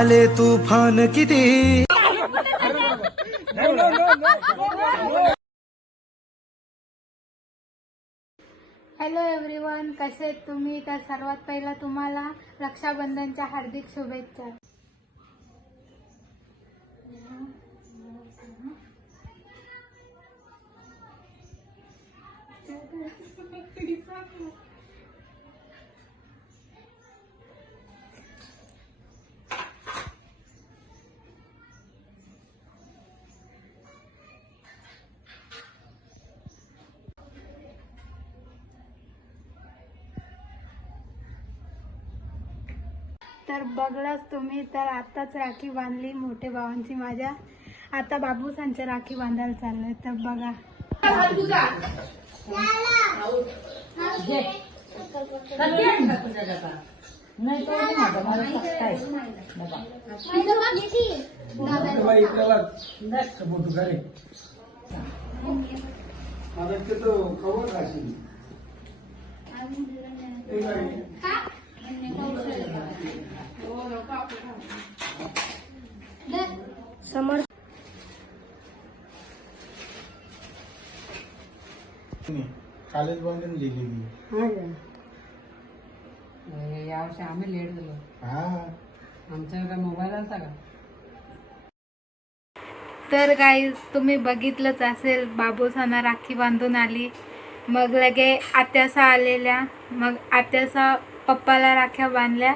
आले तुफान किती? हॅलो एव्हरीवन कसे आहेत तुम्ही? तर सर्वात पहिला तुम्हाला रक्षाबंधनच्या हार्दिक शुभेच्छा. तर बघलाच तुम्ही तर आताच राखी बांधली मोठे भावांची माझ्या. आता बाबूसांच्या राखी बांधायला चाललंय तर बघा. समोर कालच बांधून दिलेली यावर्षी आम्ही लेट झालो. हा. आमच्याकडे मोबाईल आलता का? तर काही तुम्ही बघितलंच असेल बाबूसांना राखी बांधून आली. मग लगे आत्यासा आलेल्या. मग आत्यासा पप्पाला राख्या बांधल्या.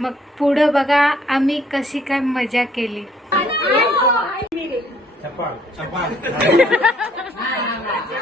मग पुढं बघा आम्ही कशी काय मजा केली.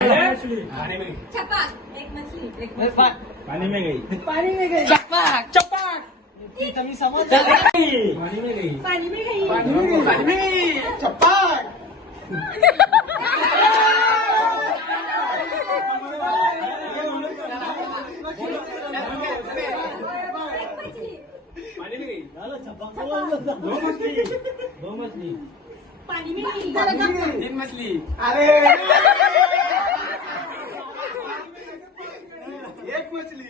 पानी में. गई. पानी में गई. चपाक चपाक. पानी में गई. पानी में गई. पानी में गई. पानी में गई. चपाक. पानी में गई. दो मछली. दो मछली. पानी में गई. तीन मछली. अरे एक मछली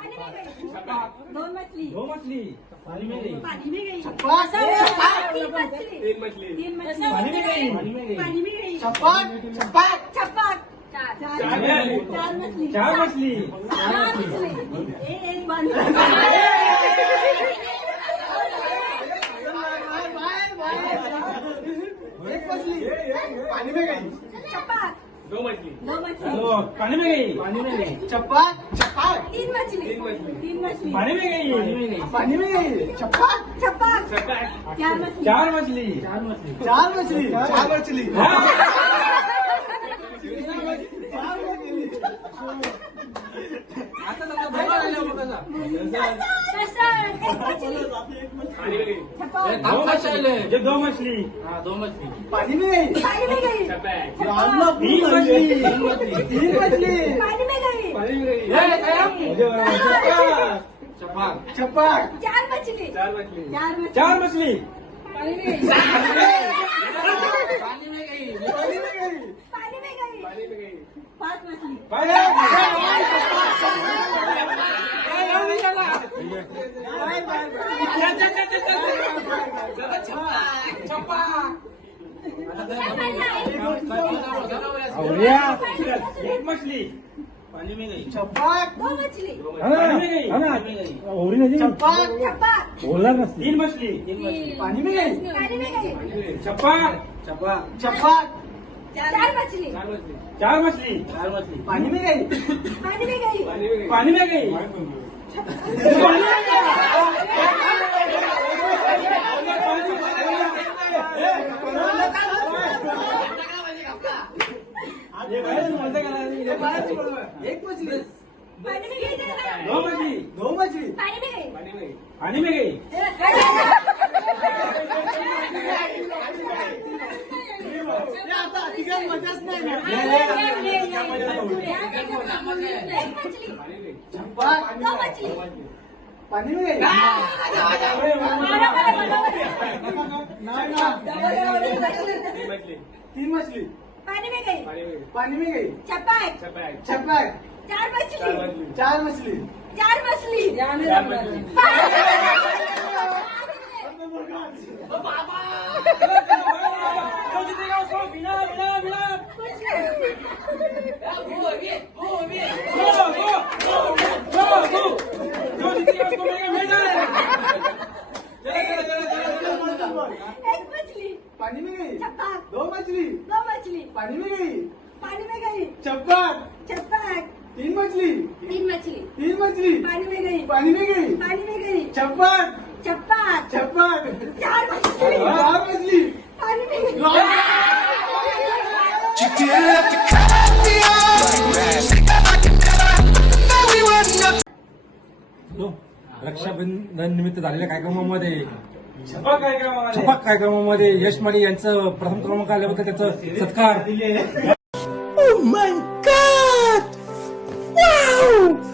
दोन मछली. दो मछली. पानी में गई पानी में गई तीन तीन मछली. मछली. तीन मछली. पानी में गई पानी में गई पानी में गई चपाक चपाक छप्पक चार चार मछली. चार मछली. चार मछली. मछली. एक मछली. पानी में गई छप्पक दो मछली दो मछली दो पानी में गई पानी में गई चपाक चपाक तीन मछली तीन मछली तीन मछली पानी में गई पानी में गई पानी में गई चपाक छप्पक चपाक चार मछली चार मछली चार मछली चार मछली चार मछली पानी में गई ये दो मछली हाँ दो मछली पानी में गई पानी में गई चपाक तीन मछली तीन मछली पानी में गई पानी में गई चपाक चपाक चार मछली चार मछली चार मछली चार मछली पानी में गई पानी में गई पानी में गई पानी में गई पानी में गई पांच मछली मछली पानी में गई चपाक दो मछली पानी में गई पानी में गई चपाक छप्पक बोला तीन मछली पानी में गई पानी में गई चार मछली चार मछली चार मछली पानी में गई पानी में गई पानी में गई पानी में गई ये बाहेर बोलते का नाही? ये बाहेर बोलवा. एक मछली पानी में गई दो मछली दो मछली पानी में गई पानी में गई में गई आता तिघात मजाच नाही. ना. एक मछली चंपा दो मछली. पानी में गई मछली मछली पानी में गई पानी में गई छपाक चार मछली. चार मछली. चार मछली. एक मछली पानी में गई चपाक दो मछली दो मछली पानी में गई पानी में गई चप्पक चपाक तीन मछली तीन मछली तीन मछली. पानी में गई. पानी में गई. पानी में गई. चप्पक चपाक चप्पक चार मछली. चार मछली. पानी में गई. रक्षाबंधन निमित्त झालेल्या कार्यक्रमामध्ये छपाक कार्यक्रमामध्ये. यश माने यांचं प्रथम क्रमांक आल्याबद्दल त्याचं सत्कार.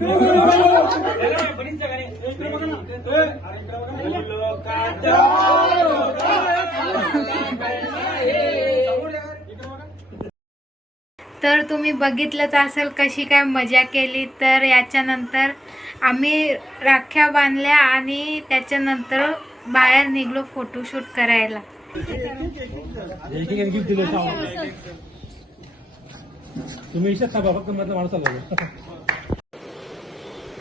तर तुम्ही बघितलंच असेल कशी काय मजा केली. तर याच्यानंतर आम्ही राख्या बांधल्या आणि त्याच्यानंतर बाहेर निघलो फोटोशूट करायला. तुम्ही इशात फक्त मधला माणूस आला.